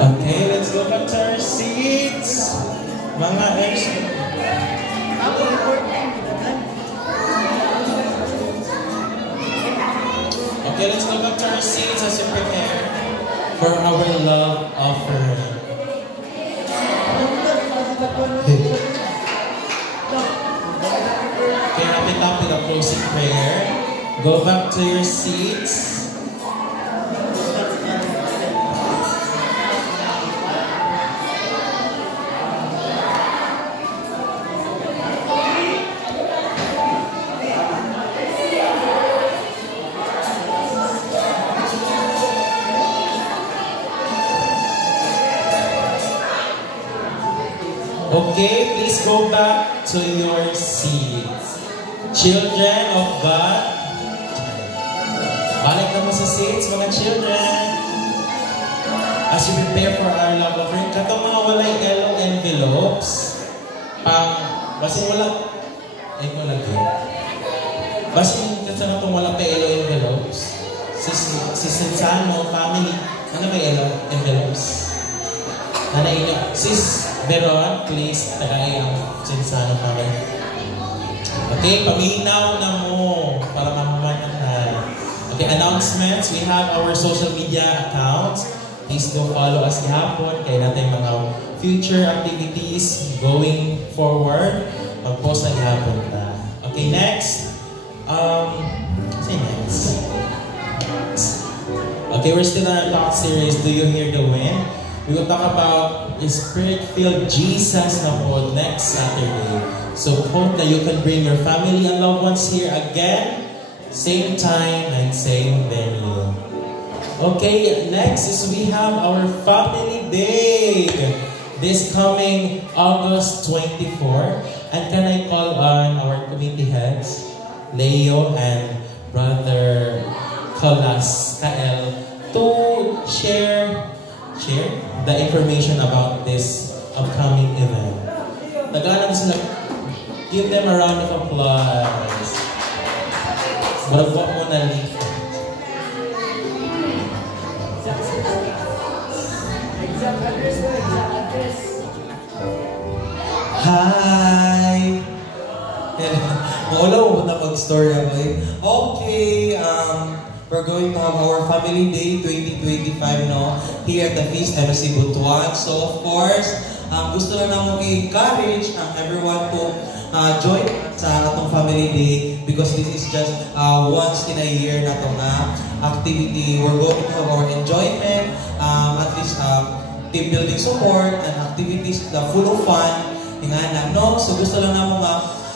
Okay, let's go back to our seats. Mga ex. Okay, let's go back to our seats as we prepare for our love offering. Okay, wrap it up with a closing prayer. Go back to your seats. Okay, please go back to your seats. Children of God, balik na mo sa seats, mga children. As you prepare for our love offering, katong mga walay yellow envelopes, basin wala, ko lagi. Basin katong itong wala pa yellow envelopes, si Sinsano family, ano ba yellow envelopes? Nanay nyo, Sis Veron, please, tagay ang Sinsano family. Okay, paminaw na mo para mamamanahan. Okay, announcements. We have our social media accounts. Please do follow us gihapon. Kaya natin mga future activities going forward. Mag-post na gihapon na. Okay, next. Say next. Okay, we're still on our talk series, Do You Hear the Wind? We will talk about Spirit-filled Jesus na po next Saturday. So hope that you can bring your family and loved ones here again, same time and same venue. Okay, next is we have our Family Day this coming August 24. And can I call on our committee heads, Leo and Brother Kalas Kael, to share the information about this upcoming event. Nagalang sila. Give them a round of applause. Baragwa mo na lift. Hi! Maulaw mo na mag-story ako eh. Okay, we're going to have our Family Day 2025 no? Here at the Feast MSC Butuan. So of course, gusto na namin i-encourage everyone to join sa atong Family Day because this is just once in a year na itong activity. We're going to have our enjoyment, at least team building support and activities full of fun. No? So gusto lang namin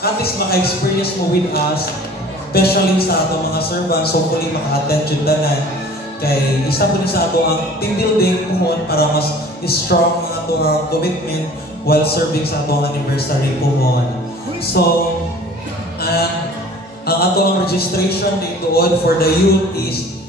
at least maka-experience mo with us, especially sa atong mga servants. Hopefully maka-attend yun tanan. Kay isa po sa ato ang team building puhon para mas strong ang ato ang commitment while serving sa atong anniversary puhon. So, ang ato ang registration dito for the youth is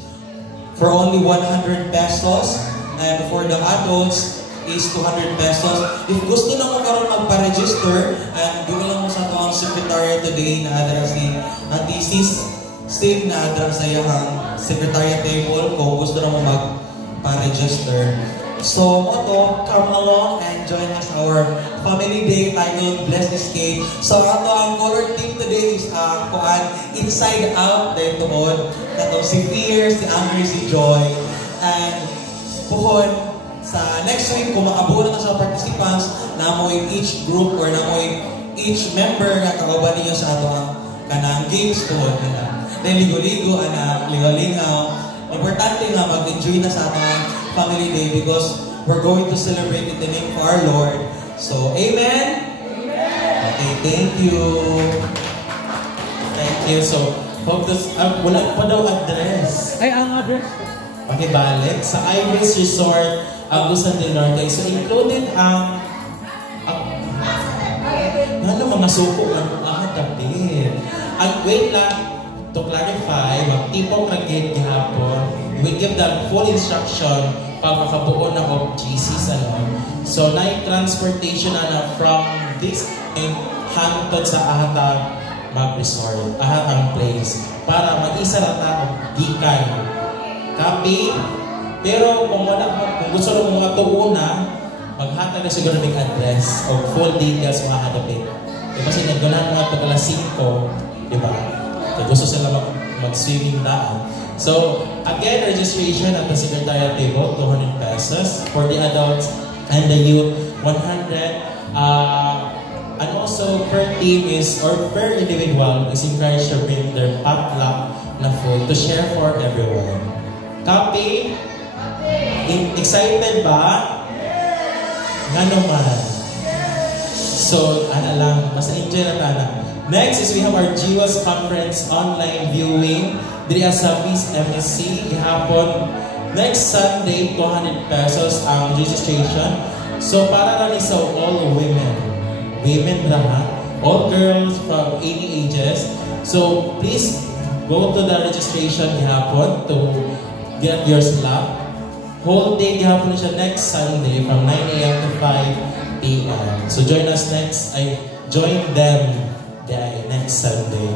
for only 100 pesos and for the adults is 200 pesos. If gusto na mo karon magpa-register, gawin lang mo sa ato ang secretary today na adra si Atisis Steve na adra sa iyang secretariat table kung gusto na mo magpa-register. So, come along and join us our Family Day titled Bless This Day. So, ang color team today is Inside Out dahil tuod. Si Fierce, si Angry, si Joy. And puhon, sa next week, kung makabuo na sa participants, namoy each group or namoy each member na kauban niyo sa ato ang kanang games tuod. Dahil ligo-ligo, ligo-lingaw. Importante nga mag-enjoy na sa ating Family Day because we're going to celebrate in the name of our Lord. So, amen? Okay, thank you. Thank you. So, hope this, wala pa daw address. Ay, ang address? Pakibalik sa Ibis Resort, Agusan del Norte. So, included ang mga suko lang kapit. Wait lang. To clarify, mag-tipong nag-gate gihapon, we will give them full instruction pagkakabuo na of GCs so transportation na from this hantod sa ahatag mag-resort, ahatang place para mag-isa rata og gikan. Copy. Pero kung gusto mo mga tuuna, maghatag na siguro ng address o full details mga hadapit. Kasi naggunahan mga pag alas 5, di ba? Kaya gusto sila mag-swimming daan. So, again, registration at the Secretariat table, 200 pesos. For the adults and the youth, 100. And also, per team or per individual is encouraged to bring their potluck na food to share for everyone. Copy? Excited ba? Nga naman. So, lang, basta enjoy na tana. Next is we have our GWAS Conference online viewing. Diri sa Peace MSC, gihapon. Next Sunday, 200 pesos ang registration. So, para lang sa all women. Women lahat. All girls from any ages. So, please go to the registration gihapon to get your slot. Whole day gihapon siya next Sunday from 9 a.m. to 5 p.m. So join us join them next Sunday.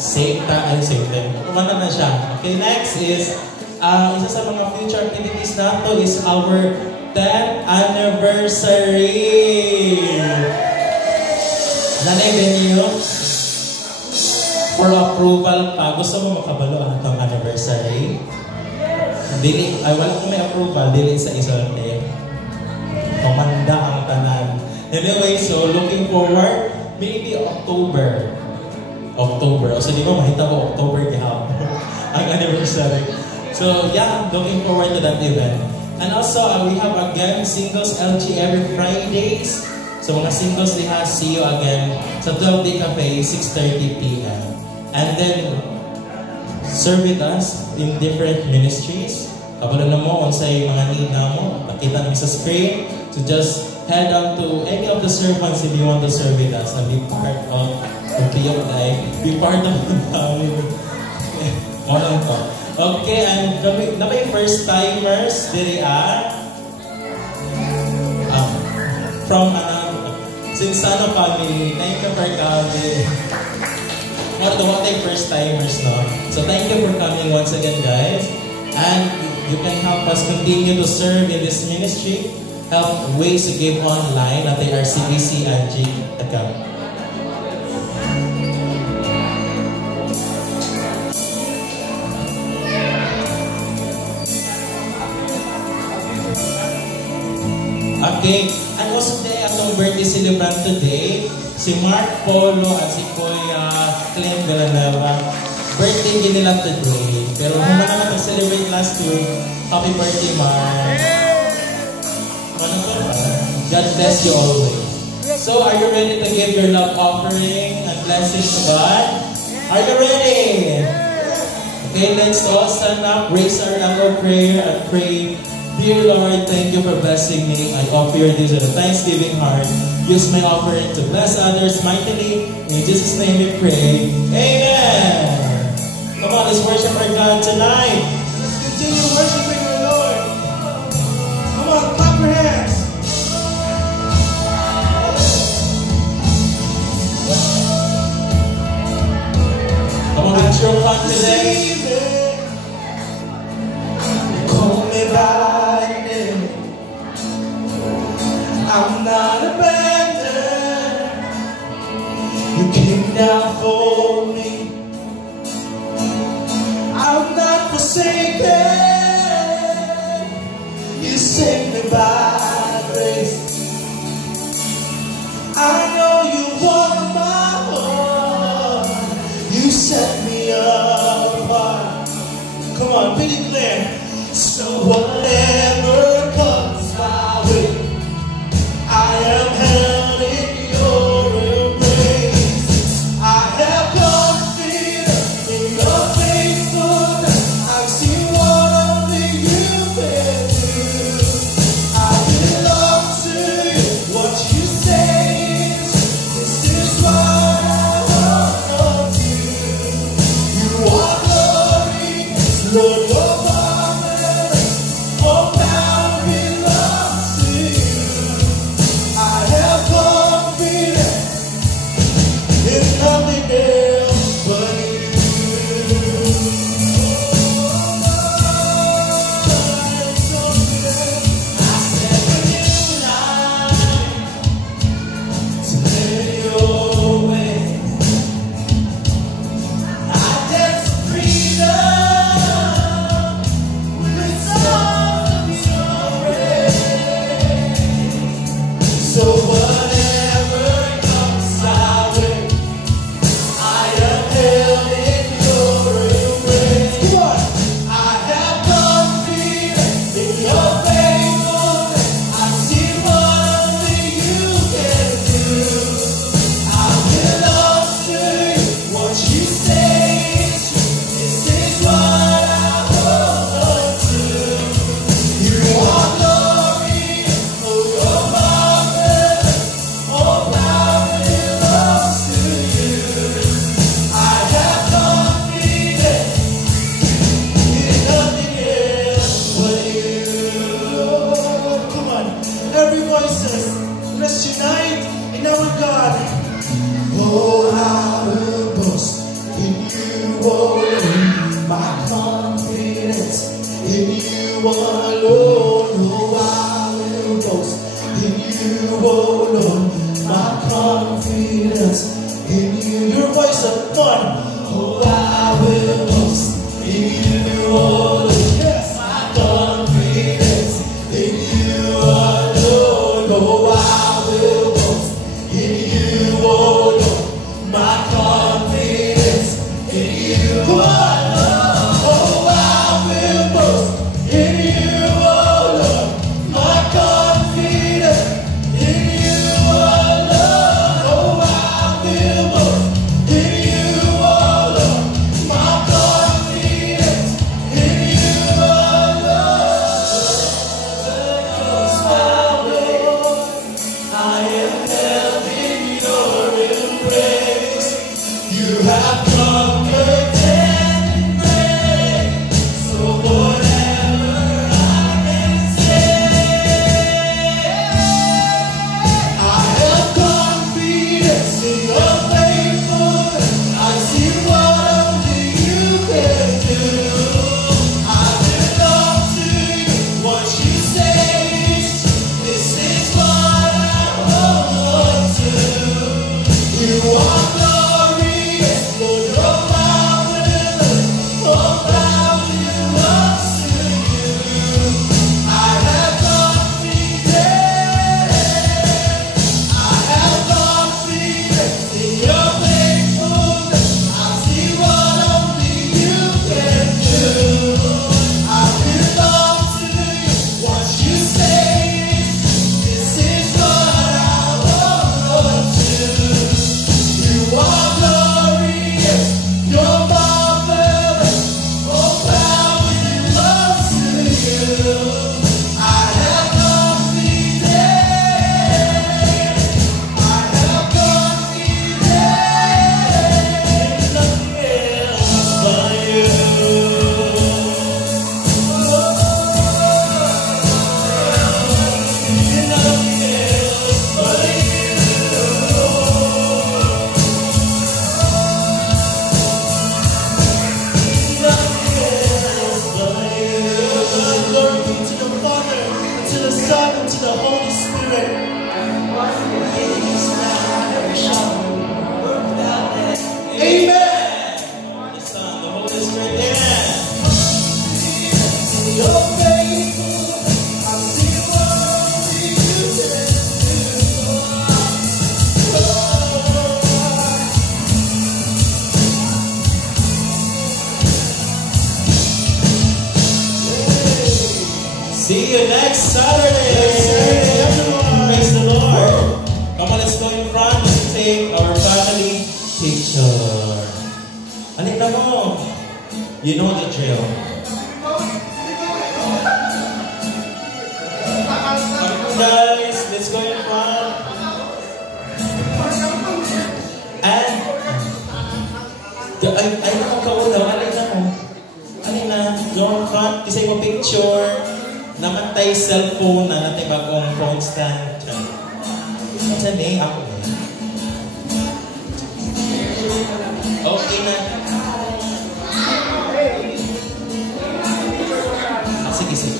Same them. Kumana na siya. Okay, next is isa sa mga future activities nato is our 10th anniversary. Nanay venue for approval pa. Gusto mo makabalo ang itong anniversary? Wala ko may approval, dili sa isorte. Pamanda ang tanan. Anyway, so looking forward, maybe October. So di ba mahita ko October gihapon ang anniversary. So yeah, looking forward to that event. And also, we have again Singles LG every Fridays. So mga singles diha, see you again sa 12 Day Cafe, 6:30 p.m. And then, serve with us in different ministries. Kabalo na mo, unsay mga need na mo, nakita namin sa screen. So just head on to any of the servants if you want to serve with us and be part of be part of the family. Morning po. Okay, and na may first timers, diri from Sinsano family, thank you for coming. Mga daw tayo first timers, no? So thank you for coming once again, guys. And you can help us continue to serve in this ministry. Help ways to give online at the RCBC and G account. Okay, and also today, atong birthday celebrant today, si Mark Polo at si Kuya Clem Villanueva. Birthday din nila today. Pero kung naman nag-celebrate last week, happy birthday, Mark. God bless you always. So, are you ready to give your love offering and blessings to God? Are you ready? Okay, let's all stand up, raise our hand of prayer and pray. Dear Lord, thank you for blessing me. I offer you this with a thanksgiving heart. Use my offering to bless others mightily. In Jesus' name we pray. Amen. Come on, let's worship our God tonight. Let's continue worshiping our Lord. Come on, clap your hands. Come on, with your confidence. Call me by name. I'm not abandoned. You came down for me. I'm not forsaken. You saved me by grace. I know you want my heart. You set me apart. Come on, be declare. So whatever comes my way, I am held in your embrace. I have confidence in your faithfulness. I've seen what only you can do. I belong to you. What you say is, this is what I want of you. You are glorious, Lord, your Father. I am held in your embrace. You have comforted me, so whatever I can say, I have confidence in your faithfulness. I see what only you can do. I belong to you. What you say is, this is what I hold to. You are glorious, Lord, you're marvelous. Oh, how we love to you. I have confidence. I have confidence in your faithfulness. I see what only you can do. I belong to you. What you say is, this is what I want to. You are glorious, you're marvelous. Oh, how we love to you. I have confidence. I have confidence. Nothing else but you. Nothing else but you. Nothing else but you. Glory be to the Father, and to the Son, and to the Holy Spirit. Amen. The Son, the Holy Spirit. Amen. You're faithful. I see what only you can do. See you next Saturday. Everyone. Praise the Lord. Come on, let's go in front and take our family picture. Halika mo. You know the drill. Guys, let's go in front. And ay naman kauna, halika mo. Halika, go in front, kisay mo picture. Naman tayo cellphone na natin bagong phone stand. Saan eh? Ako eh. Okay na. Sige, sige.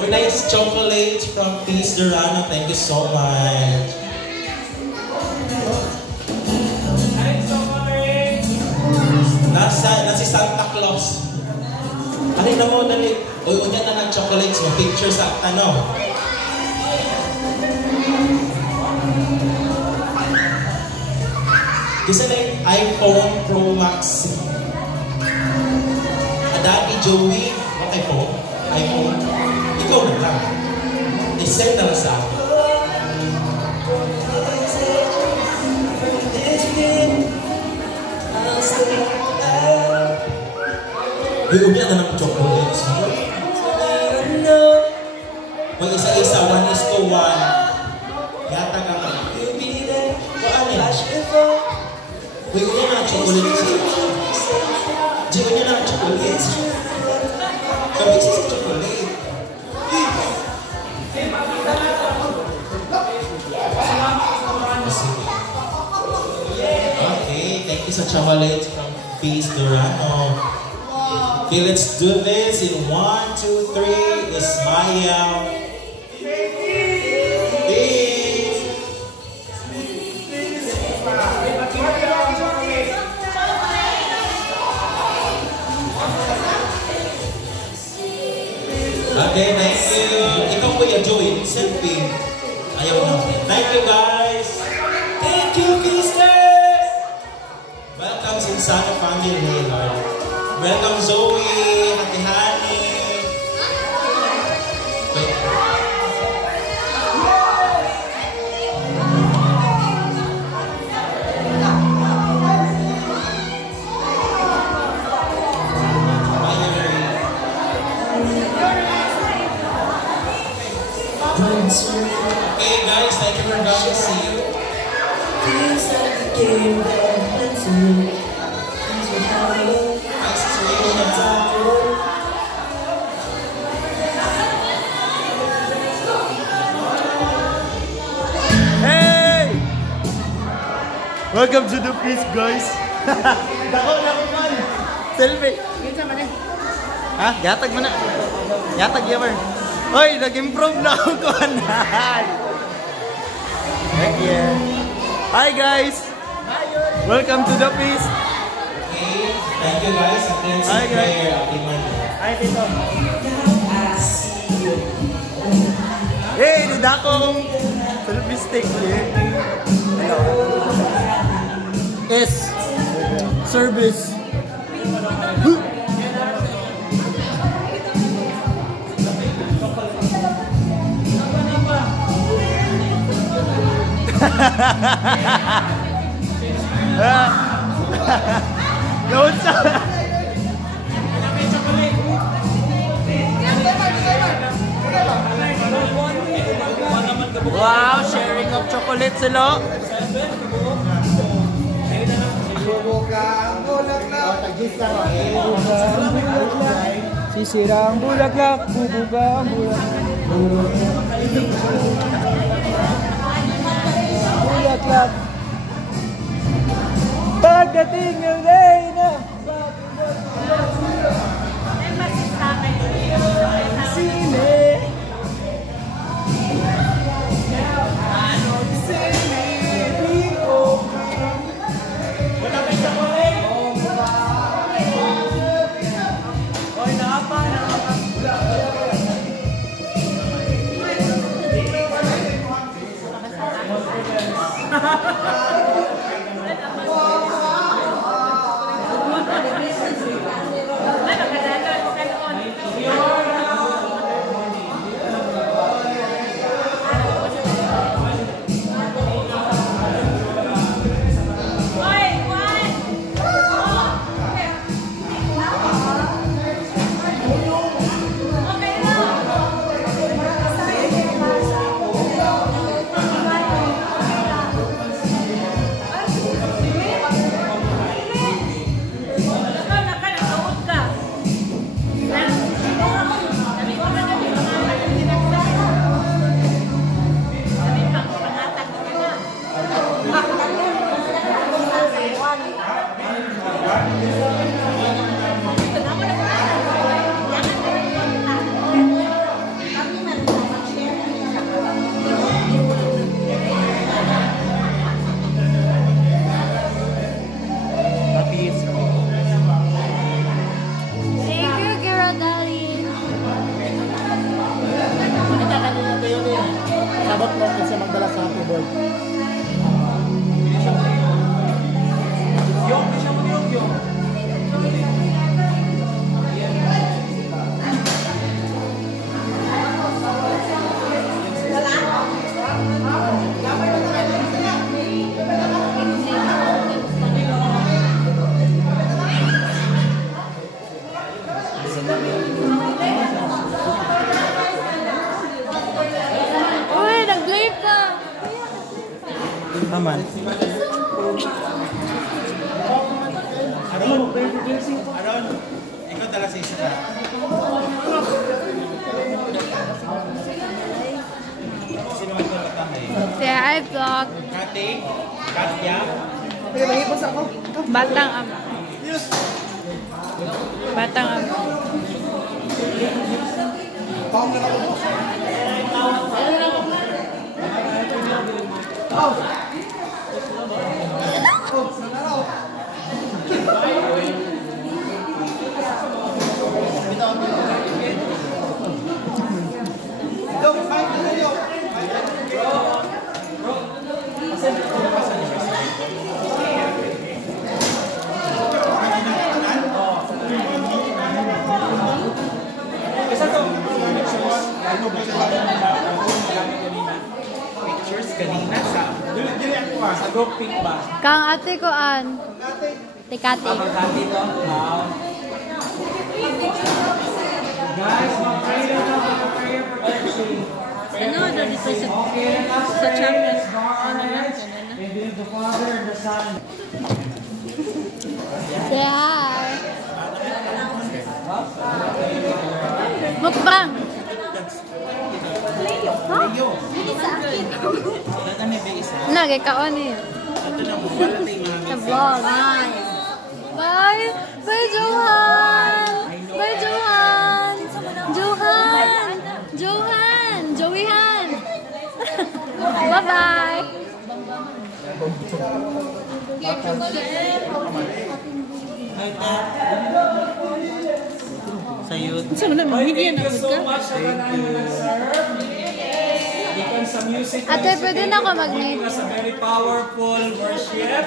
For nice chocolates from Peace Durano. Thank you so much. Na si Santa Claus. Alin na mo, dali. Uy, unya na ng chocolates mo. Picture sa ano. Kasi na yung iPhone Pro Max. Daddy Joey, what iPhone? iPhone? Ikaw na lang. I-send na lang sa akin. Uy, umya na ng chocolates. May isa-isa, 1:1. Yata ka nga. Uy, umya na ng chocolates. Di, umya na ng chocolates. Kabig sa chocolate. Okay, thank you sa chocolates from Peace Durano. Okay, let's do this in 1, 2, 3. Smile. Peace. Okay, thank you. Ikaw Kuya Joey, selfie. Ayaw na. Thank you guys. Thank you, Kisses. Welcome sa Insano family, Lord. Welcome Zoe, Ate Hani. Okay guys, thank you for Tasha, see you. Hey! Welcome to the feast, guys. Dako na ko man. Selfie. Ha? Gatag mo na. Gatag yaman. Hoy, nag-improve na ako kuhanan. Heck yeah. Hi guys. Welcome to the feast. Okay, thank you guys. Hi guys. Hi Tito. Hey, didako akong selfie stick. S. Service. Don't stop. Wow, sharing of chocolate sila. Sisirang bulaklak, bubuga ang bulaklak. Pagdating ng Reyna, sine. Sabot mo kasi magdala sa happy board. Uy, nag-live ka! Aman. Aron, ikaw tala sa isa ka. Sino ang tulatahay? Si Hi Vlog. Kate? Katya? Batang Ama. Batang Ama. Pictures kanina sa group pic ba? Kang ate ko an. Tikati. Kati to? Guys, mag-prayer na. Mag-prayer for Percy. Ano na dito sa champions? Ano na? Yeah. Mukbang. Na, kay kaon eh. Sa vlog. Bye! Bye, Johan! Bye, Johan! Johan! Johan! Joeyhan! Bye-bye! Sa'yo. Saan na? Mahigyan na ka? Sa music Ate, pwede na ako mag-meet. a very powerful worship.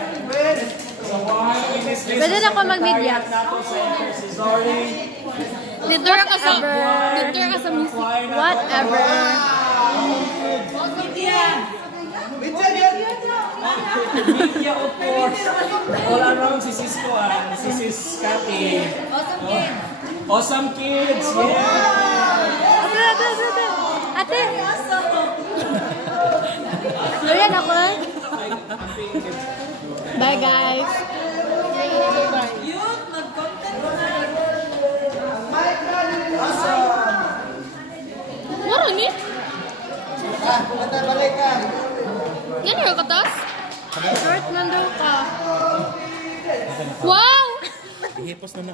So why in this Pwede na ako mag-media. nato sa intercessory Dito ka sa music. Whatever. media of course. All around si Cisco and si Sis Cathy. Awesome kids. Yeah. Ate! Ayan ako. Bye, guys. Mara ni? Yan yung katas? Short man daw ka. Wow! Hipos na na,